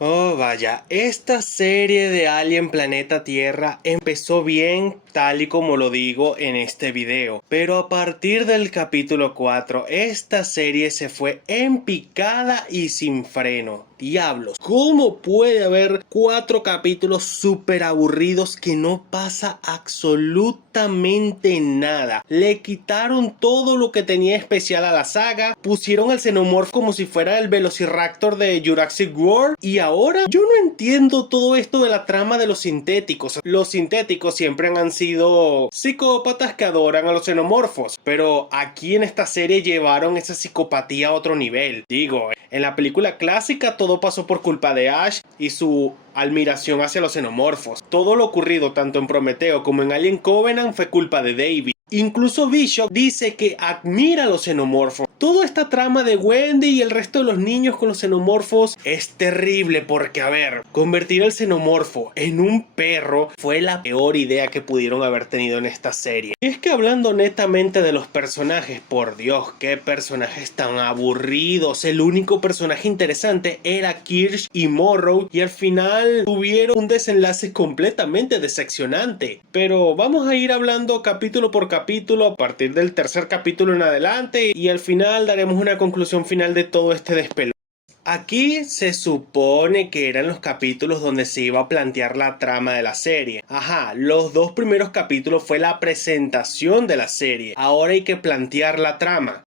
Oh, vaya, esta serie de Alien Planeta Tierra empezó bien, tal y como lo digo en este video. Pero a partir del capítulo 4, esta serie se fue en picada y sin freno. Diablos, ¿cómo puede haber 4 capítulos súper aburridos que no pasa absolutamente nada? Le quitaron todo lo que tenía especial a la saga, pusieron al Xenomorph como si fuera el Velociraptor de Jurassic World y ahora yo no entiendo todo esto de la trama de los sintéticos. Los sintéticos siempre han sido psicópatas que adoran a los xenomorfos, pero aquí en esta serie llevaron esa psicopatía a otro nivel. Digo, en la película clásica todo pasó por culpa de Ash y su admiración hacia los xenomorfos. Todo lo ocurrido tanto en Prometeo como en Alien Covenant fue culpa de David. Incluso Bishop dice que admira a los xenomorfos. Toda esta trama de Wendy y el resto de los niños con los xenomorfos es terrible porque, a ver, convertir al xenomorfo en un perro fue la peor idea que pudieron haber tenido en esta serie. Y es que hablando netamente de los personajes, por Dios, qué personajes tan aburridos. El único personaje interesante era Kirsch y Morrow y al final tuvieron un desenlace completamente decepcionante. Pero vamos a ir hablando capítulo por capítulo a partir del tercer capítulo en adelante y al final daremos una conclusión final de todo este despelote. Aquí se supone que eran los capítulos donde se iba a plantear la trama de la serie. Ajá, los 2 primeros capítulos fue la presentación de la serie. Ahora hay que plantear la trama.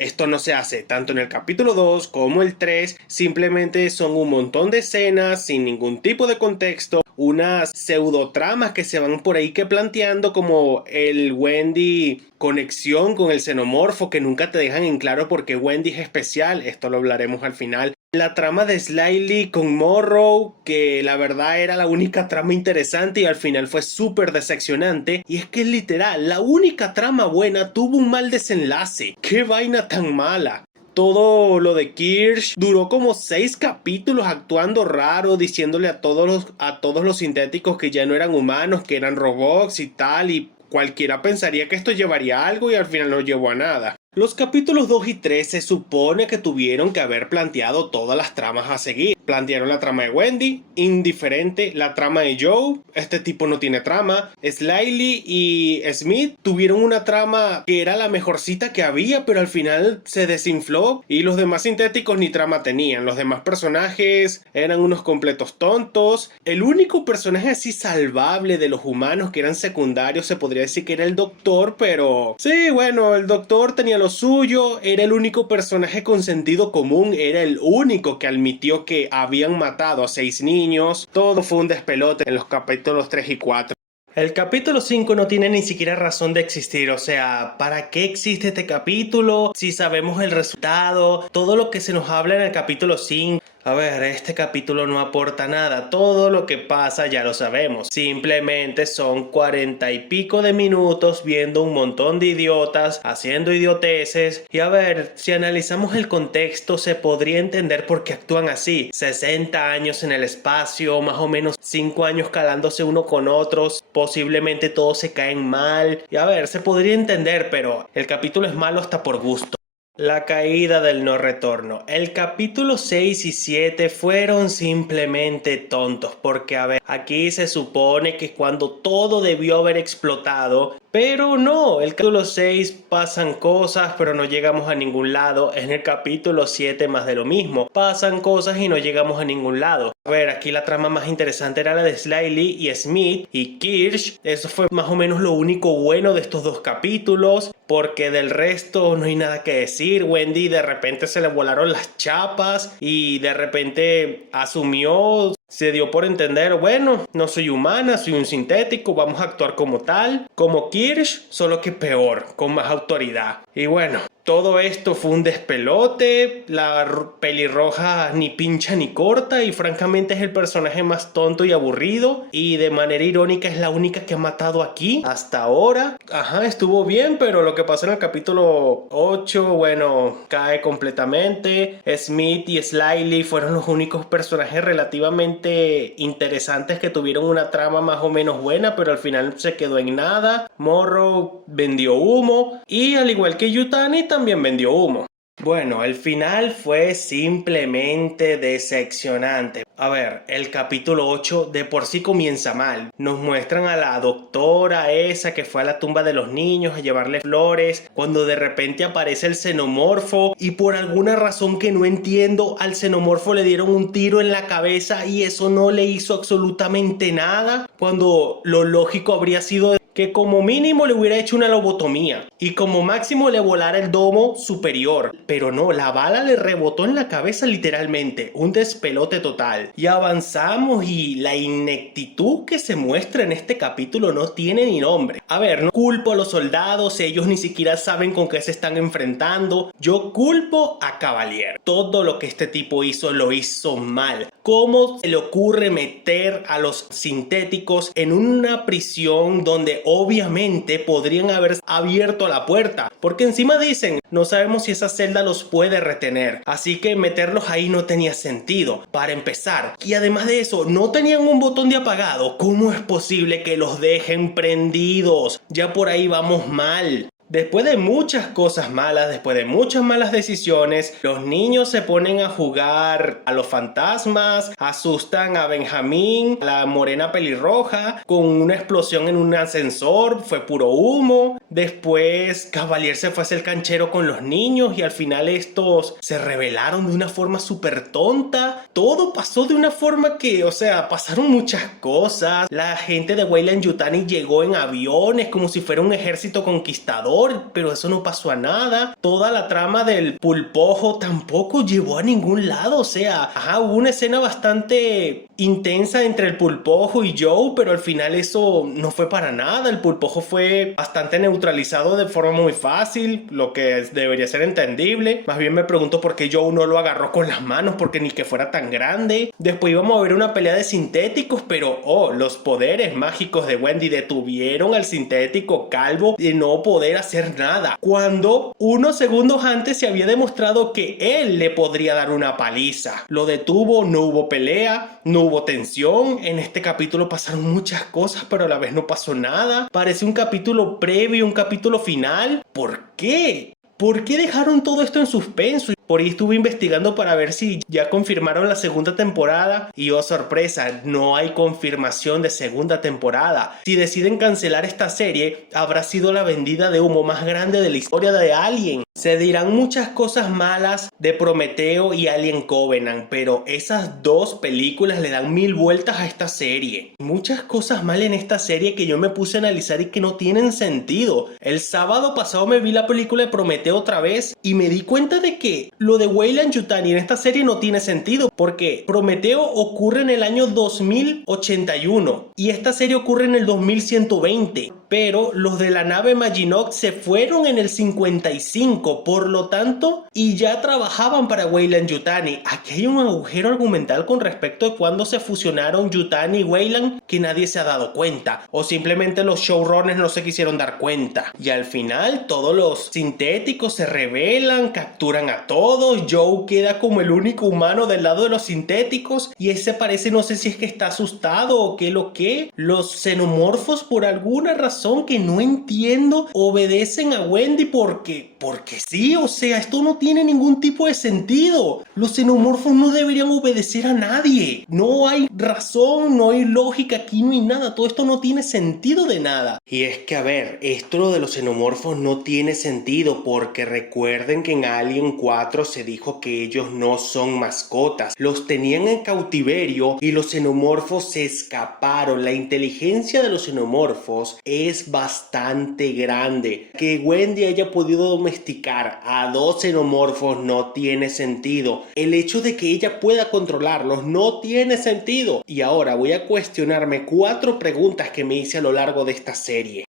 Esto no se hace tanto en el capítulo 2 como el 3, simplemente son un montón de escenas sin ningún tipo de contexto, unas pseudotramas que se van por ahí que planteando como el Wendy conexión con el xenomorfo que nunca te dejan en claro porque Wendy es especial, esto lo hablaremos al final. La trama de Slightly con Morrow, que la verdad era la única trama interesante y al final fue súper decepcionante. Y es que literal, la única trama buena tuvo un mal desenlace. ¡Qué vaina tan mala! Todo lo de Kirsch duró como 6 capítulos actuando raro, diciéndole a todos los sintéticos que ya no eran humanos, que eran robots y tal, y cualquiera pensaría que esto llevaría a algo y al final no llevó a nada. Los capítulos 2 y 3 se supone que tuvieron que haber planteado todas las tramas a seguir. Plantearon la trama de Wendy, indiferente, la trama de Joe, este tipo no tiene trama. Slightly y Smith tuvieron una trama que era la mejorcita que había, pero al final se desinfló y los demás sintéticos ni trama tenían. Los demás personajes eran unos completos tontos. El único personaje así salvable de los humanos que eran secundarios se podría decir que era el doctor, pero sí, bueno, el doctor tenía lo suyo, era el único personaje con sentido común, era el único que admitió que habían matado a 6 niños. Todo fue un despelote en los capítulos 3 y 4. El capítulo 5 no tiene ni siquiera razón de existir, o sea, ¿para qué existe este capítulo? Si sabemos el resultado, todo lo que se nos habla en el capítulo 5. A ver, este capítulo no aporta nada, todo lo que pasa ya lo sabemos. Simplemente son 40 y pico de minutos viendo un montón de idiotas haciendo idioteces. Y a ver, si analizamos el contexto se podría entender por qué actúan así. 60 años en el espacio, más o menos 5 años calándose uno con otros, posiblemente todos se caen mal. Y a ver, se podría entender, pero el capítulo es malo hasta por gusto. La caída del no retorno. El capítulo 6 y 7 fueron simplemente tontos porque, a ver, aquí se supone que cuando todo debió haber explotado, pero no, el capítulo 6 pasan cosas pero no llegamos a ningún lado. En el capítulo 7 más de lo mismo, pasan cosas y no llegamos a ningún lado. A ver, aquí la trama más interesante era la de Slightly y Smith y Kirsch. Eso fue más o menos lo único bueno de estos 2 capítulos, porque del resto no hay nada que decir. Wendy de repente se le volaron las chapas y de repente asumió, se dio por entender, bueno, no soy humana, soy un sintético, vamos a actuar como tal, como Kirsch, solo que peor, con más autoridad. Y bueno, todo esto fue un despelote, la pelirroja ni pincha ni corta y francamente es el personaje más tonto y aburrido y de manera irónica es la única que ha matado aquí hasta ahora. Ajá, estuvo bien, pero lo que pasó en el capítulo 8, bueno, cae completamente. Smith y Slightly fueron los únicos personajes relativamente interesantes que tuvieron una trama más o menos buena, pero al final se quedó en nada. Morrow vendió humo y al igual que Yutani también vendió humo. Bueno, el final fue simplemente decepcionante. A ver, el capítulo 8 de por sí comienza mal. Nos muestran a la doctora esa que fue a la tumba de los niños a llevarle flores, cuando de repente aparece el xenomorfo y por alguna razón que no entiendo, al xenomorfo le dieron un tiro en la cabeza y eso no le hizo absolutamente nada, cuando lo lógico habría sido que como mínimo le hubiera hecho una lobotomía y como máximo le volara el domo superior. Pero no, la bala le rebotó en la cabeza literalmente, un despelote total. Y avanzamos y la ineptitud que se muestra en este capítulo no tiene ni nombre. A ver, no culpo a los soldados, ellos ni siquiera saben con qué se están enfrentando. Yo culpo a Cavalier. Todo lo que este tipo hizo lo hizo mal. ¿Cómo se le ocurre meter a los sintéticos en una prisión donde obviamente podrían haber abierto la puerta? Porque encima dicen, no sabemos si esa celda los puede retener. Así que meterlos ahí no tenía sentido, para empezar. Y además de eso, no tenían un botón de apagado. ¿Cómo es posible que los dejen prendidos? Ya por ahí vamos mal. Después de muchas cosas malas, después de muchas malas decisiones, los niños se ponen a jugar a los fantasmas, asustan a Benjamín, la morena pelirroja, con una explosión en un ascensor, fue puro humo. Después Cavalier se fue a hacer el canchero con los niños y al final estos se rebelaron de una forma súper tonta. Todo pasó de una forma que, o sea, pasaron muchas cosas. La gente de Weyland-Yutani llegó en aviones como si fuera un ejército conquistador, pero eso no pasó a nada. Toda la trama del pulpojo tampoco llevó a ningún lado. O sea, hubo una escena bastante intensa entre el pulpojo y Joe, pero al final eso no fue para nada. El pulpojo fue bastante neutralizado de forma muy fácil, lo que debería ser entendible. Más bien me pregunto por qué Joe no lo agarró con las manos, porque ni que fuera tan grande. Después íbamos a ver una pelea de sintéticos, pero los poderes mágicos de Wendy detuvieron al sintético calvo de no poder hacer nada, cuando unos segundos antes se había demostrado que él le podría dar una paliza. Lo detuvo, no hubo pelea, no hubo tensión. En este capítulo pasaron muchas cosas, pero a la vez no pasó nada. Parece un capítulo previo, un capítulo final. ¿Por qué? ¿Por qué dejaron todo esto en suspenso? Por ahí estuve investigando para ver si ya confirmaron la segunda temporada y oh sorpresa, no hay confirmación de segunda temporada. Si deciden cancelar esta serie, habrá sido la vendida de humo más grande de la historia de Alien. Se dirán muchas cosas malas de Prometeo y Alien Covenant, pero esas dos películas le dan 1000 vueltas a esta serie. Muchas cosas mal en esta serie que yo me puse a analizar y que no tienen sentido. El sábado pasado me vi la película de Prometeo otra vez y me di cuenta de que lo de Weyland-Yutani en esta serie no tiene sentido, porque Prometeo ocurre en el año 2081 y esta serie ocurre en el 2120. Pero los de la nave Maginot se fueron en el 55, por lo tanto, y ya trabajaban para Weyland-Yutani. Aquí hay un agujero argumental con respecto a cuándo se fusionaron Yutani y Weyland que nadie se ha dado cuenta, o simplemente los showrunners no se quisieron dar cuenta. Y al final todos los sintéticos se rebelan, capturan a todos, Joe queda como el único humano del lado de los sintéticos y ese parece, no sé si es que está asustado o qué lo que. Los xenomorfos por alguna razón que no entiendo obedecen a Wendy porque sí, o sea, esto no tiene ningún tipo de sentido. Los xenomorfos no deberían obedecer a nadie. No hay razón, no hay lógica aquí, no hay nada. Todo esto no tiene sentido de nada. Y es que, a ver, esto de los xenomorfos no tiene sentido porque recuerden que en Alien 4 se dijo que ellos no son mascotas. Los tenían en cautiverio y los xenomorfos se escaparon. La inteligencia de los xenomorfos es bastante grande. Que Wendy haya podido domesticar a dos xenomorfos no tiene sentido. El hecho de que ella pueda controlarlos no tiene sentido. Y ahora voy a cuestionarme 4 preguntas que me hice a lo largo de esta serie.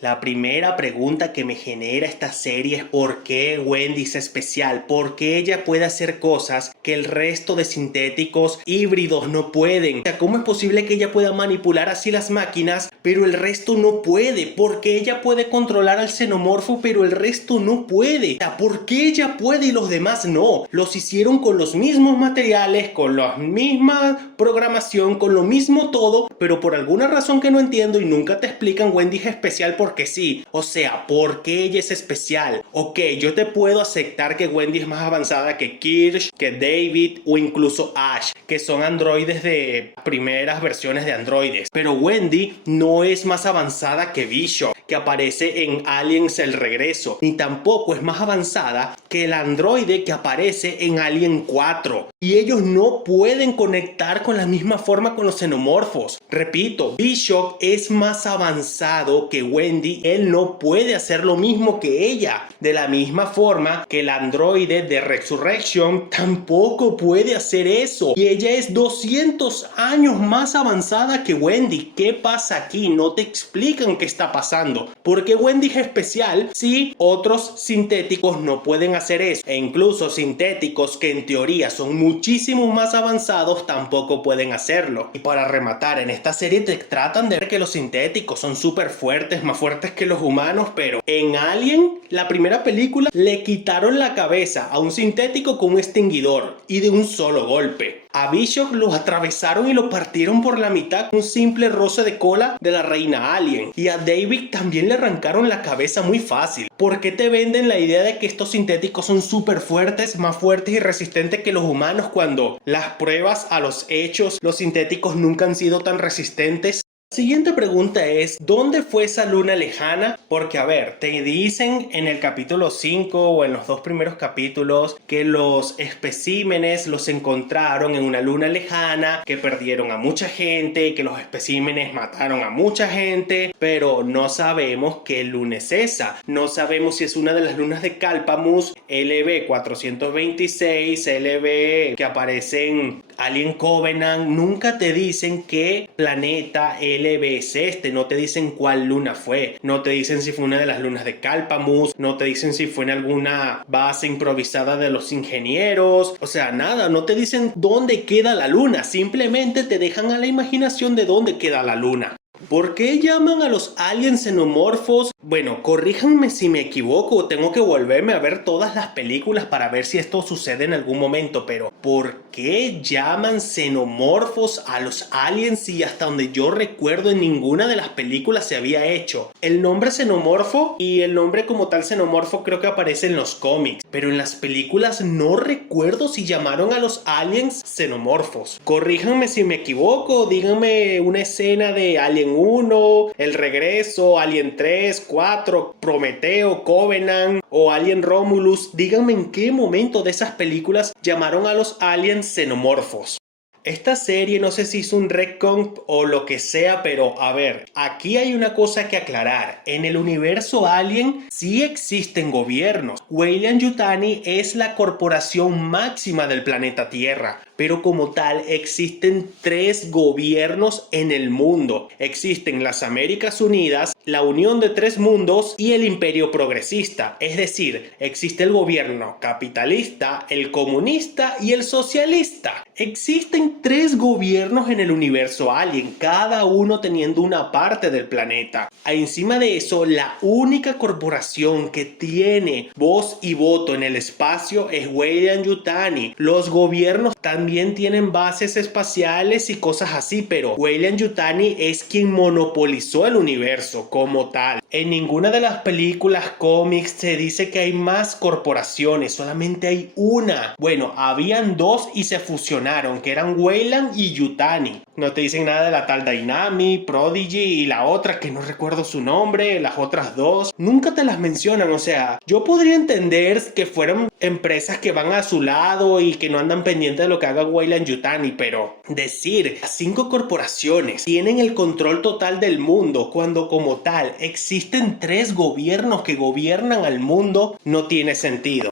La primera pregunta que me genera esta serie es ¿por qué Wendy es especial? ¿Por qué ella puede hacer cosas que el resto de sintéticos híbridos no pueden? O sea, ¿cómo es posible que ella pueda manipular así las máquinas, pero el resto no puede. Porque ella puede controlar al xenomorfo, pero el resto no puede. O sea, ¿por qué ella puede y los demás no? Los hicieron con los mismos materiales, con la misma programación, con lo mismo todo, pero por alguna razón que no entiendo y nunca te explican, Wendy es especial porque sí. O sea, ¿por qué ella es especial? Ok, yo te puedo aceptar que Wendy es más avanzada que Kirsch, que David o incluso Ash, que son androides de primeras versiones de androides. Pero Wendy no es más avanzada que Bishop, que aparece en Aliens El Regreso, ni tampoco es más avanzada que el androide que aparece en Alien 4. Y ellos no pueden conectar con la misma forma con los xenomorfos. Repito, Bishop es más avanzado que Wendy. Él no puede hacer lo mismo que ella. De la misma forma que el androide de Resurrection tampoco puede hacer eso. Y ella es 200 años más avanzada que Wendy. ¿Qué pasa aquí? No te explican qué está pasando. Porque Wendy es especial si otros sintéticos no pueden hacer eso. E incluso sintéticos que en teoría son muchísimo más avanzados tampoco pueden hacerlo. Y para rematar, en esta serie te tratan de ver que los sintéticos son súper fuertes, más fuertes que los humanos, pero en Alien, la primera película, le quitaron la cabeza a un sintético con un extinguidor y de un solo golpe. A Bishop lo atravesaron y lo partieron por la mitad con un simple roce de cola de la reina alien. Y a David también le arrancaron la cabeza muy fácil. ¿Por qué te venden la idea de que estos sintéticos son súper fuertes, más fuertes y resistentes que los humanos cuando las pruebas a los hechos, los sintéticos nunca han sido tan resistentes? Siguiente pregunta es, ¿dónde fue esa luna lejana? Porque a ver, te dicen en el capítulo 5 o en los dos primeros capítulos que los especímenes los encontraron en una luna lejana, que perdieron a mucha gente, que los especímenes mataron a mucha gente, pero no sabemos qué luna es esa. No sabemos si es una de las lunas de Calpamus, LB-426, LB que aparece en Alien Covenant. Nunca te dicen qué planeta LB es este, no te dicen cuál luna fue, no te dicen si fue una de las lunas de Calpamus, no te dicen si fue en alguna base improvisada de los ingenieros, o sea, nada, no te dicen dónde queda la luna, simplemente te dejan a la imaginación de dónde queda la luna. ¿Por qué llaman a los aliens xenomorfos? Bueno, corríjanme si me equivoco, tengo que volverme a ver todas las películas para ver si esto sucede en algún momento, pero ¿por qué llaman xenomorfos a los aliens y hasta donde yo recuerdo en ninguna de las películas se había hecho? El nombre xenomorfo y el nombre como tal xenomorfo creo que aparece en los cómics, pero en las películas no recuerdo si llamaron a los aliens xenomorfos. Corríjanme si me equivoco, díganme una escena de Alien 1, El Regreso, Alien 3, 4, Prometeo, Covenant o Alien Romulus. Díganme en qué momento de esas películas llamaron a los aliens xenomorfos. Esta serie no sé si es un retcon o lo que sea, pero a ver, aquí hay una cosa que aclarar. En el universo Alien sí existen gobiernos. Weyland-Yutani es la corporación máxima del planeta Tierra, pero como tal existen 3 gobiernos en el mundo. Existen las Américas Unidas, la Unión de 3 Mundos y el Imperio Progresista. Es decir, existe el gobierno capitalista, el comunista y el socialista. Existen 3 gobiernos en el universo Alien, cada uno teniendo una parte del planeta. Encima de eso, la única corporación que tiene voz y voto en el espacio es Weyland-Yutani. Los gobiernos también tienen bases espaciales y cosas así, pero Weyland-Yutani es quien monopolizó el universo como tal. En ninguna de las películas, cómics, se dice que hay más corporaciones, solamente hay una. Bueno, habían 2 y se fusionaron, que eran Weyland y Yutani. No te dicen nada de la tal Dynami, Prodigy y la otra que no recuerdo su nombre, las otras 2. Nunca te las mencionan, o sea, yo podría entender que fueran empresas que van a su lado y que no andan pendientes de lo que haga Weyland-Yutani, pero decir 5 corporaciones tienen el control total del mundo cuando como tal existen 3 gobiernos que gobiernan al mundo no tiene sentido.